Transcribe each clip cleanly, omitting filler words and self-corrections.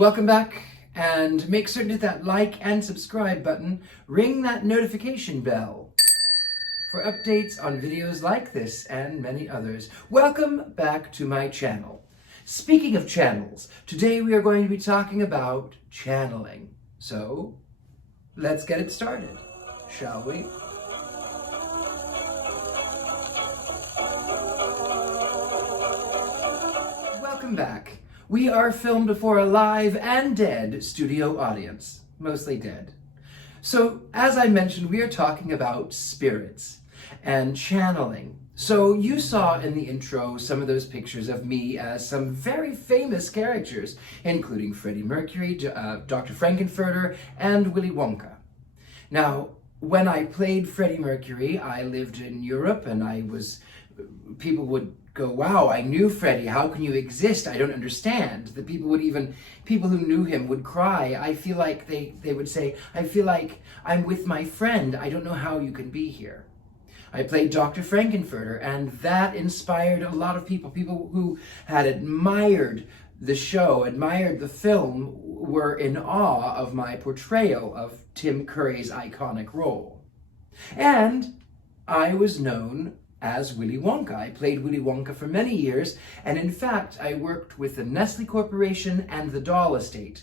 Welcome back, and make certain to hit that like and subscribe button, ring that notification bell for updates on videos like this and many others. Welcome back to my channel. Speaking of channels, today we are going to be talking about channeling. So, let's get it started, shall we? Welcome back. We are filmed before a live and dead studio audience, mostly dead. So, as I mentioned, we are talking about spirits and channeling. So you saw in the intro some of those pictures of me as some very famous characters, including Freddie Mercury, Dr. Frankenfurter, and Willy Wonka. Now, when I played Freddie Mercury, I lived in Europe, and people would go, wow, I knew Freddie, how can you exist? I don't understand. The people who knew him would cry. I feel like they would say, I feel like I'm with my friend. I don't know how you can be here. I played Dr. Frankenfurter, and that inspired a lot of people. People who had admired the show, admired the film, were in awe of my portrayal of Tim Curry's iconic role. And I was known as Willy Wonka. I played Willy Wonka for many years, and in fact, I worked with the Nestle Corporation and the Doll Estate,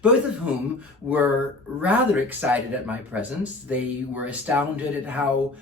both of whom were rather excited at my presence. They were astounded at how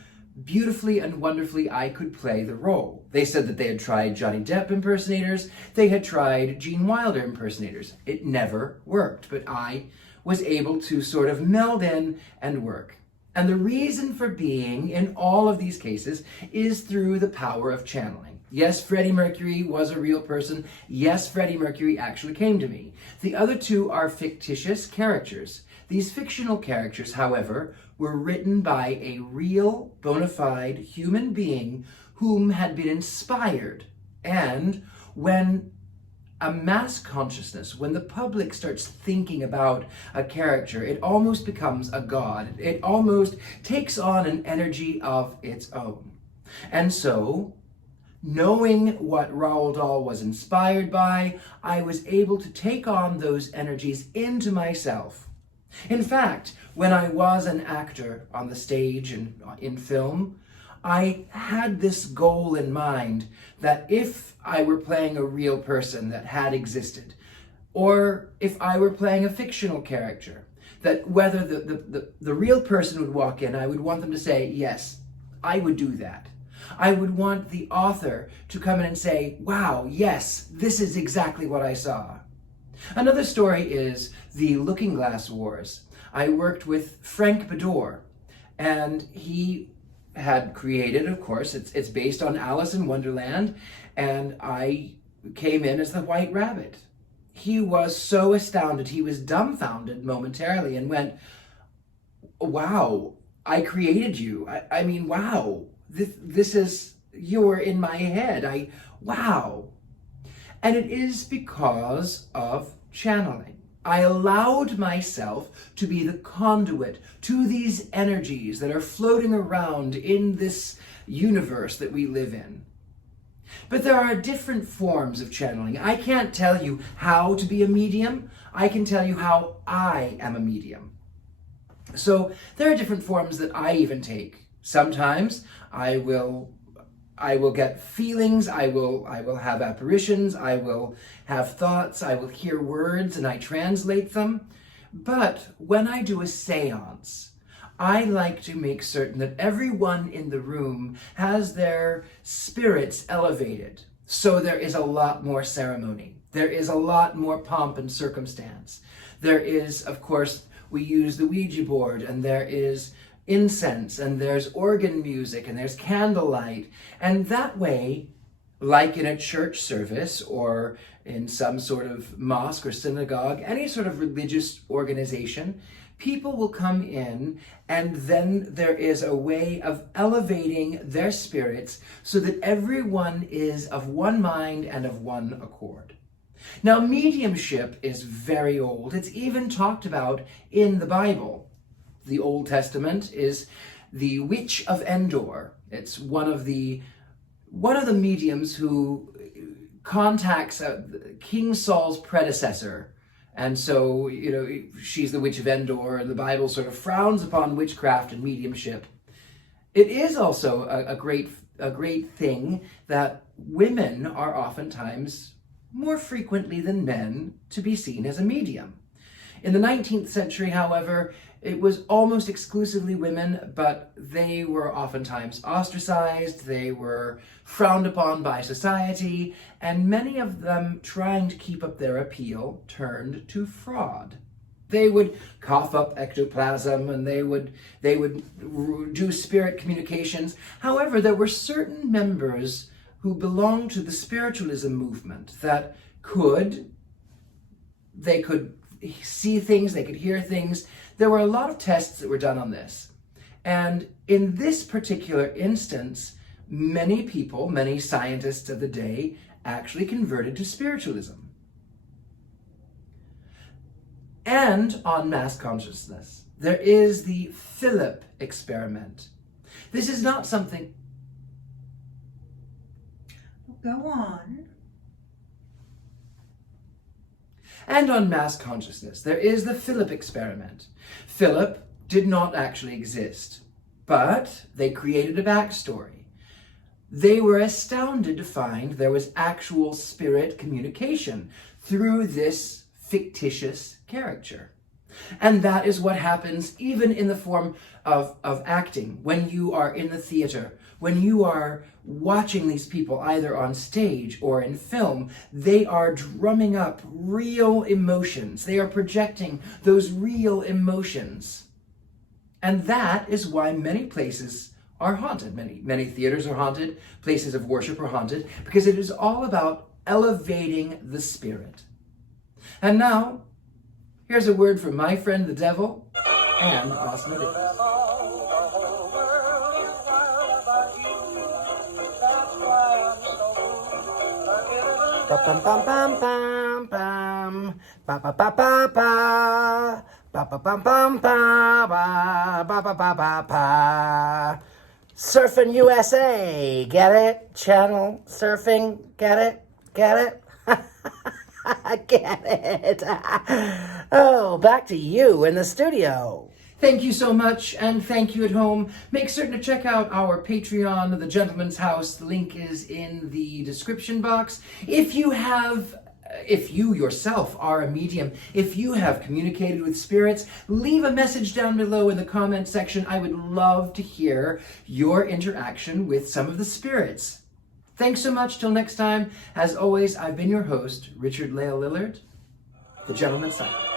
beautifully and wonderfully I could play the role. They said that they had tried Johnny Depp impersonators, they had tried Gene Wilder impersonators. It never worked, but I was able to sort of meld in and work. And the reason for being in all of these cases is through the power of channeling. Yes, Freddie Mercury was a real person. Yes, Freddie Mercury actually came to me. The other two are fictitious characters. These fictional characters, however, were written by a real, bona fide human being whom had been inspired. And when a mass consciousness, when the public starts thinking about a character, it almost becomes a god. It almost takes on an energy of its own. And so, knowing what Roald Dahl was inspired by, I was able to take on those energies into myself. In fact, when I was an actor on the stage and in film, I had this goal in mind that if I were playing a real person that had existed, or if I were playing a fictional character, that whether the real person would walk in, I would want them to say, yes, I would do that. I would want the author to come in and say, wow, yes, this is exactly what I saw. Another story is the Looking Glass Wars. I worked with Frank Bedore, and he had created, of course, it's based on Alice in Wonderland, and I came in as the White Rabbit. He was so astounded, he was dumbfounded momentarily and went, wow, I created you. I mean, wow, this is, you're in my head. Wow. And it is because of channeling. I allowed myself to be the conduit to these energies that are floating around in this universe that we live in. But there are different forms of channeling. I can't tell you how to be a medium. I can tell you how I am a medium. So there are different forms that I even take. Sometimes I will get feelings, I will have apparitions, I will have thoughts, I will hear words and I translate them. But when I do a seance, I like to make certain that everyone in the room has their spirits elevated. So there is a lot more ceremony. There is a lot more pomp and circumstance. There is, of course, we use the Ouija board, and there is incense, and there's organ music, and there's candlelight. And that way, like in a church service or in some sort of mosque or synagogue, any sort of religious organization, people will come in, and then there is a way of elevating their spirits so that everyone is of one mind and of one accord. Now, mediumship is very old. It's even talked about in the Bible. The Old Testament is the Witch of Endor. It's one of the mediums who contacts King Saul's predecessor. And so, she's the witch of Endor, and the Bible sort of frowns upon witchcraft and mediumship. It is also a great thing that women are oftentimes, more frequently than men, to be seen as a medium. In the 19th century, however, it was almost exclusively women, but they were oftentimes ostracized, they were frowned upon by society, and many of them, trying to keep up their appeal, turned to fraud. They would cough up ectoplasm, and they would do spirit communications. However, there were certain members who belonged to the spiritualism movement that they could see things, they could hear things. There were a lot of tests that were done on this. And in this particular instance, many people, many scientists of the day, actually converted to spiritualism. And on mass consciousness, there is the Philip experiment. This is not something... Go on. And on mass consciousness, there is the Philip experiment. Philip did not actually exist, but they created a backstory. They were astounded to find there was actual spirit communication through this fictitious character. And that is what happens even in the form of acting. When you are in the theater, when you are watching these people either on stage or in film, they are drumming up real emotions. They are projecting those real emotions. And that is why many places are haunted. Many theaters are haunted, places of worship are haunted, because it is all about elevating the spirit. And now, here's a word from my friend the devil and Osmotic. Bum bum bum bum bum ba ba ba ba ba ba ba bum bum ba ba ba ba ba ba ba. Surfing USA, get it? Channel surfing, get it? Get it? Get it? Oh, back to you in the studio. Thank you so much, and thank you at home. Make certain to check out our Patreon, The Gentleman's House. The link is in the description box. If you yourself are a medium, if you have communicated with spirits, leave a message down below in the comment section. I would love to hear your interaction with some of the spirits. Thanks so much. Till next time, as always, I've been your host, Richard-Lael Lillard, The Gentleman's House.